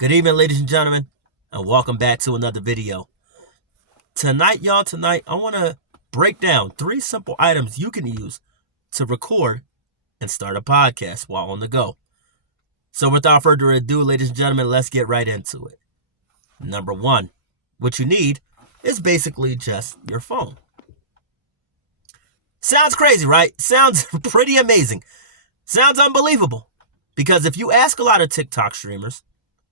Good evening, ladies and gentlemen, and welcome back to another video. Tonight, I want to break down 3 simple items you can use to record and start a podcast while on the go. So without further ado, ladies and gentlemen, let's get right into it. Number 1, what you need is basically just your phone. Sounds crazy, right? Sounds pretty amazing. Sounds unbelievable. Because if you ask a lot of TikTok streamers,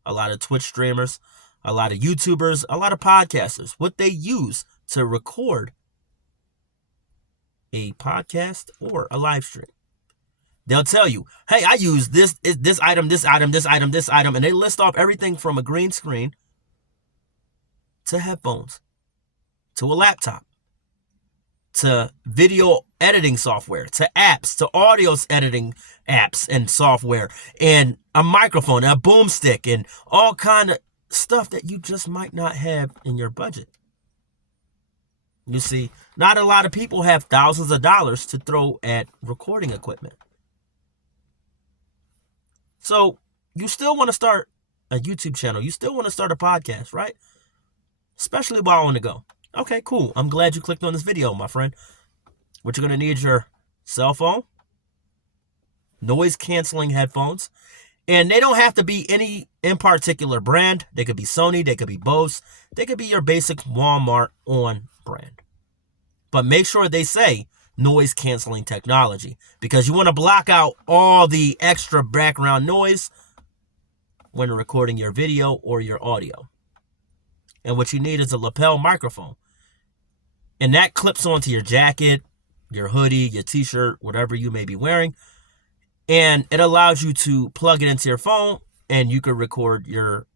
a lot of Twitch streamers, a lot of YouTubers, a lot of podcasters, what they use to record a podcast or a live stream, they'll tell you, hey, I use this item, and they list off everything from a green screen to headphones, to a laptop, to video editing software, to apps, to audio editing apps and software, and a microphone, a boomstick, and all kind of stuff that you just might not have in your budget. You see, not a lot of people have thousands of dollars to throw at recording equipment. So you still want to start a YouTube channel. You still want to start a podcast, right? Especially while on the go. Okay, cool. I'm glad you clicked on this video, my friend. What you're going to need is your cell phone, noise canceling headphones, and they don't have to be any in particular brand. They could be Sony, they could be Bose, they could be your basic Walmart on brand. But make sure they say noise canceling technology, because you want to block out all the extra background noise when recording your video or your audio. And what you need is a lapel microphone. And that clips onto your jacket, your hoodie, your t-shirt, whatever you may be wearing. And it allows you to plug it into your phone, and you can record your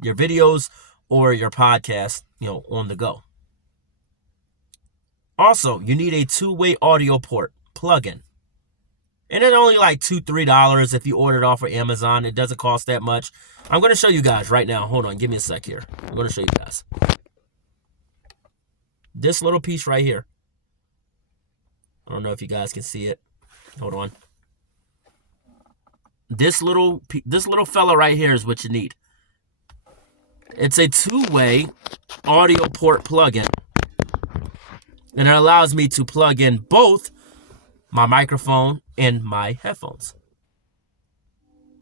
videos or your podcast, on the go. Also, you need a 2-way audio port plug-in. And it's only like $2-3 if you order it off of Amazon. It doesn't cost that much. I'm going to show you guys right now. Hold on. Give me a sec here. I'm going to show you guys. This little piece right here. I don't know if you guys can see it. Hold on. This little fella right here is what you need. It's a 2-way audio port plug-in. And it allows me to plug in both my microphone and my headphones.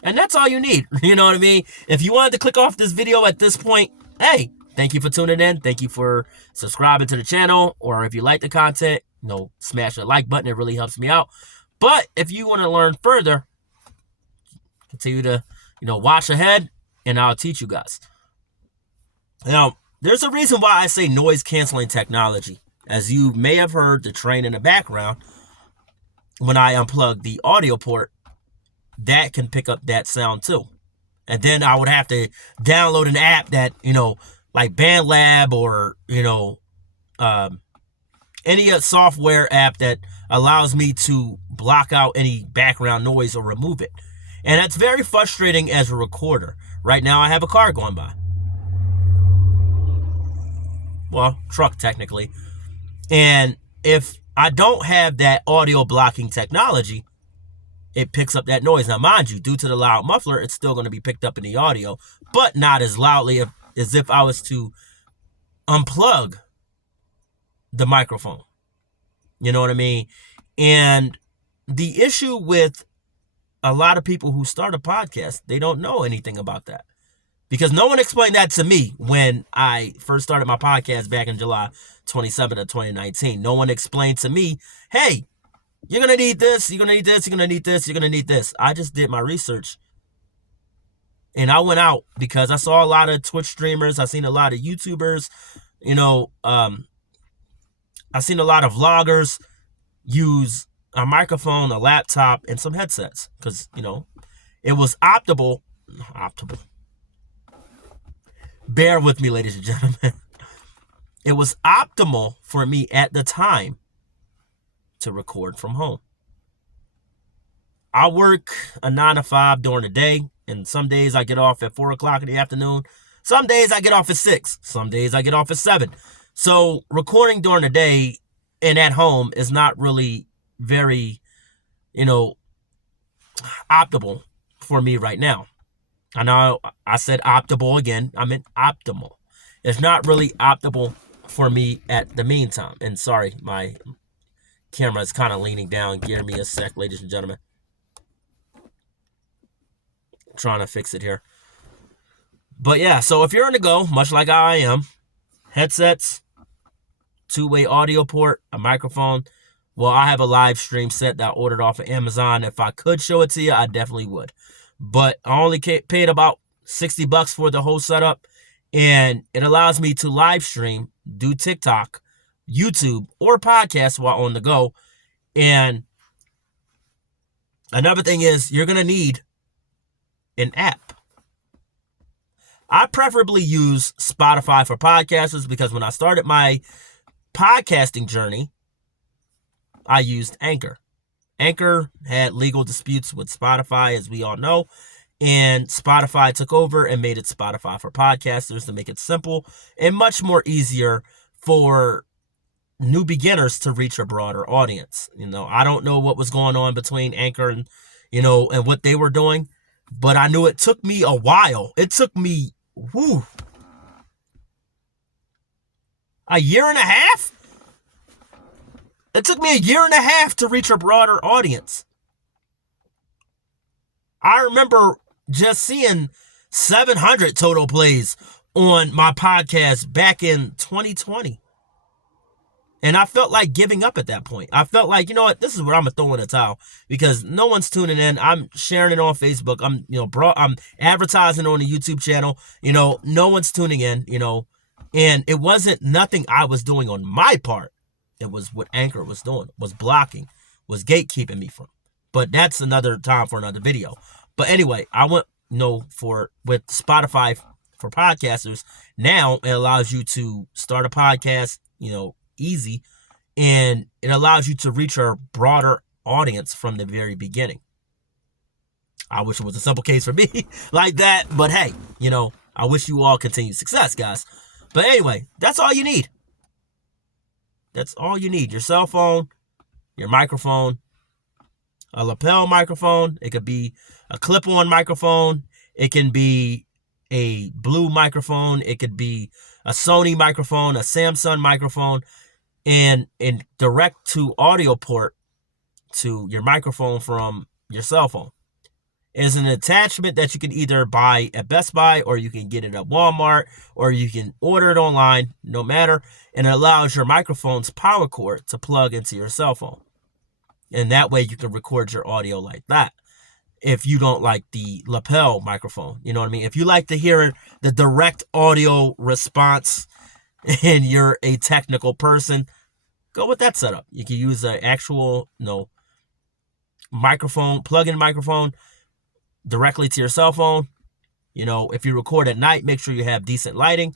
And that's all you need. You know what I mean? If you wanted to click off this video at this point, hey, thank you for tuning in. Thank you for subscribing to the channel. Or if you like the content, smash the like button. It really helps me out. But if you want to learn further, continue to, watch ahead, and I'll teach you guys. Now, there's a reason why I say noise canceling technology. As you may have heard the train in the background, when I unplug the audio port, that can pick up that sound too. And then I would have to download an app that, like BandLab or, any software app that allows me to block out any background noise or remove it. And that's very frustrating as a recorder. Right now I have a car going by. Well, truck technically. And if I don't have that audio blocking technology, it picks up that noise. Now, mind you, due to the loud muffler, it's still going to be picked up in the audio, but not as loudly as if I was to unplug the microphone. You know what I mean? And the issue with a lot of people who start a podcast, they don't know anything about that. Because no one explained that to me when I first started my podcast back in July 27th of 2019. No one explained to me, hey, you're going to need this, you're going to need this, you're going to need this, you're going to need this. I just did my research. And I went out because I saw a lot of Twitch streamers. I seen a lot of YouTubers. I seen a lot of vloggers use a microphone, a laptop, and some headsets. Because, it was optimal. Bear with me, ladies and gentlemen. It was optimal for me at the time to record from home. I work a 9 to 5 during the day, and some days I get off at 4 o'clock in the afternoon. Some days I get off at 6. Some days I get off at 7. So recording during the day and at home is not really very, optimal for me right now. I know I said optimal again. I meant optimal. It's not really optimal for me at the meantime. And sorry, my camera is kind of leaning down. Give me a sec, ladies and gentlemen. I'm trying to fix it here. But yeah, so if you're on the go, much like I am, headsets, two-way audio port, a microphone. Well, I have a live stream set that I ordered off of Amazon. If I could show it to you, I definitely would. But I only paid about $60 for the whole setup, and it allows me to live stream, do TikTok, YouTube, or podcast while on the go. And another thing is you're going to need an app. I preferably use Spotify for podcasters because when I started my podcasting journey, I used Anchor. Anchor had legal disputes with Spotify, as we all know, and Spotify took over and made it Spotify for podcasters to make it simple and much more easier for new beginners to reach a broader audience. I don't know what was going on between Anchor and, and what they were doing, but I knew it took me a while. It took me, a year and a half? It took me a year and a half to reach a broader audience. I remember just seeing 700 total plays on my podcast back in 2020. And I felt like giving up at that point. I felt like, you know what, this is where I'm going to throw in a towel because no one's tuning in. I'm sharing it on Facebook. I'm advertising on the YouTube channel. No one's tuning in, and it wasn't nothing I was doing on my part. It was what Anchor was doing, was blocking, was gatekeeping me from. But that's another time for another video. But anyway, I went, with Spotify for podcasters. Now it allows you to start a podcast, easy, and it allows you to reach a broader audience from the very beginning. I wish it was a simple case for me like that, but hey, I wish you all continued success, guys. But anyway, that's all you need. That's all you need. Your cell phone, your microphone, a lapel microphone. It could be a clip-on microphone. It can be a Blue microphone. It could be a Sony microphone, a Samsung microphone, and direct to audio port to your microphone from your cell phone. Is an attachment that you can either buy at Best Buy or you can get it at Walmart or you can order it online, no matter. And it allows your microphone's power cord to plug into your cell phone. And that way you can record your audio like that. If you don't like the lapel microphone, you know what I mean? If you like to hear the direct audio response and you're a technical person, go with that setup. You can use an actual, microphone, plug-in microphone directly to your cell phone. If you record at night, make sure you have decent lighting.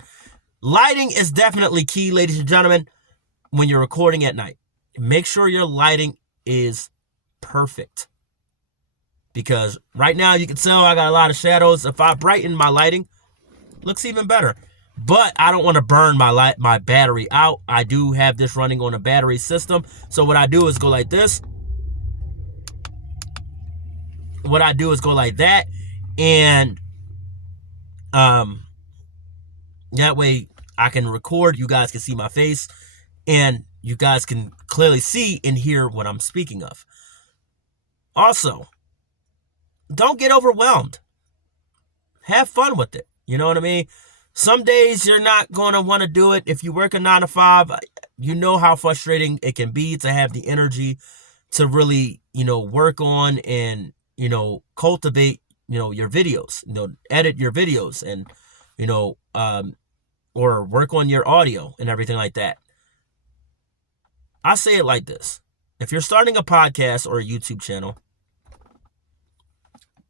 Lighting is definitely key, ladies and gentlemen, when you're recording at night. Make sure your lighting is perfect. Because right now you can tell I got a lot of shadows. If I brighten my lighting, it looks even better. But I don't want to burn my battery out. I do have this running on a battery system. So what I do is go like this. What I do is go like that. And that way I can record. You guys can see my face. And you guys can clearly see and hear what I'm speaking of. Also, don't get overwhelmed. Have fun with it. You know what I mean? Some days you're not going to want to do it. If you work a 9 to 5, you know how frustrating it can be to have the energy to really, work on and, cultivate, your videos, edit your videos and, or work on your audio and everything like that. I say it like this. If you're starting a podcast or a YouTube channel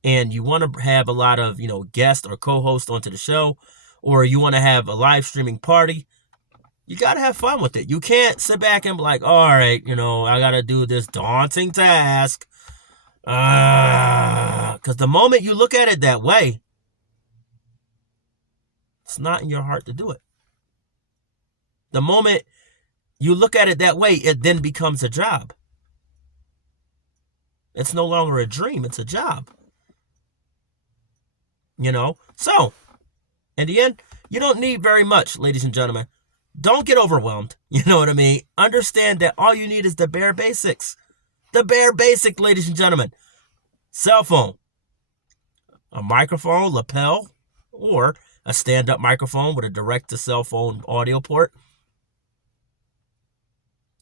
and you want to have a lot of, guests or co-hosts onto the show, or you want to have a live streaming party, you got to have fun with it. You can't sit back and be like, all right, I got to do this daunting task. Because the moment you look at it that way, it's not in your heart to do it. The moment you look at it that way, it then becomes a job. It's no longer a dream, it's a job. So, in the end, you don't need very much, ladies and gentlemen. Don't get overwhelmed. You know what I mean? Understand that all you need is the bare basics. The bare basic, ladies and gentlemen. Cell phone, a microphone, lapel, or a stand-up microphone with a direct-to-cell phone audio port,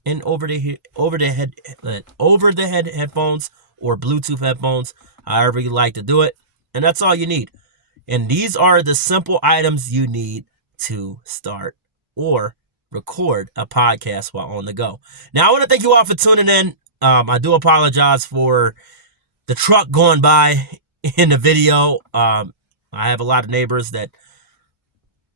and over-the-head headphones or Bluetooth headphones, however you like to do it. And that's all you need. And these are the simple items you need to start or record a podcast while on the go. Now, I want to thank you all for tuning in. I do apologize for the truck going by in the video. I have a lot of neighbors that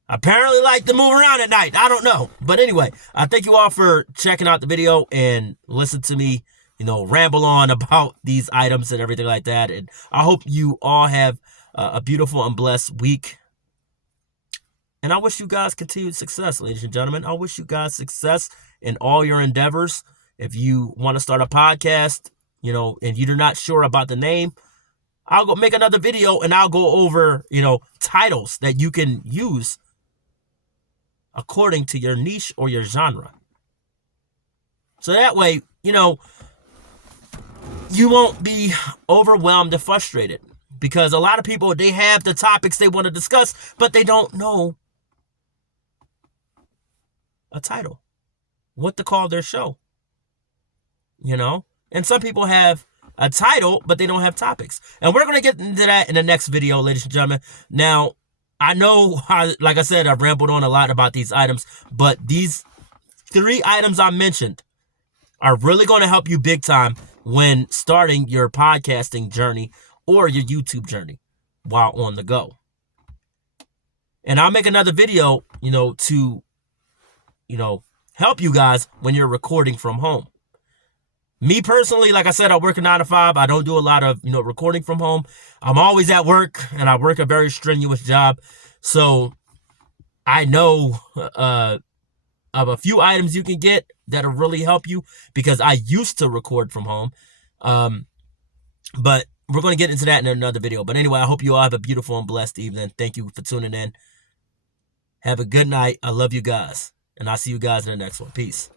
apparently like to move around at night. I don't know. But anyway, I thank you all for checking out the video and listen to me, ramble on about these items and everything like that. And I hope you all have a beautiful and blessed week. And I wish you guys continued success, ladies and gentlemen. I wish you guys success in all your endeavors. If you want to start a podcast, and you're not sure about the name, I'll go make another video and I'll go over, titles that you can use according to your niche or your genre. So that way, you won't be overwhelmed or frustrated. Because a lot of people, they have the topics they want to discuss, but they don't know a title, what to call their show. And some people have a title, but they don't have topics. And we're going to get into that in the next video, ladies and gentlemen. Now, I know, like I said, I've rambled on a lot about these items, but these 3 items I mentioned are really going to help you big time when starting your podcasting journey or your YouTube journey while on the go. And I'll make another video, to, help you guys when you're recording from home. Me personally, like I said, I work a 9 to 5. I don't do a lot of, recording from home. I'm always at work, and I work a very strenuous job. So I know of a few items you can get that'll really help you because I used to record from home. But we're going to get into that in another video. But anyway, I hope you all have a beautiful and blessed evening. Thank you for tuning in. Have a good night. I love you guys. And I'll see you guys in the next one. Peace.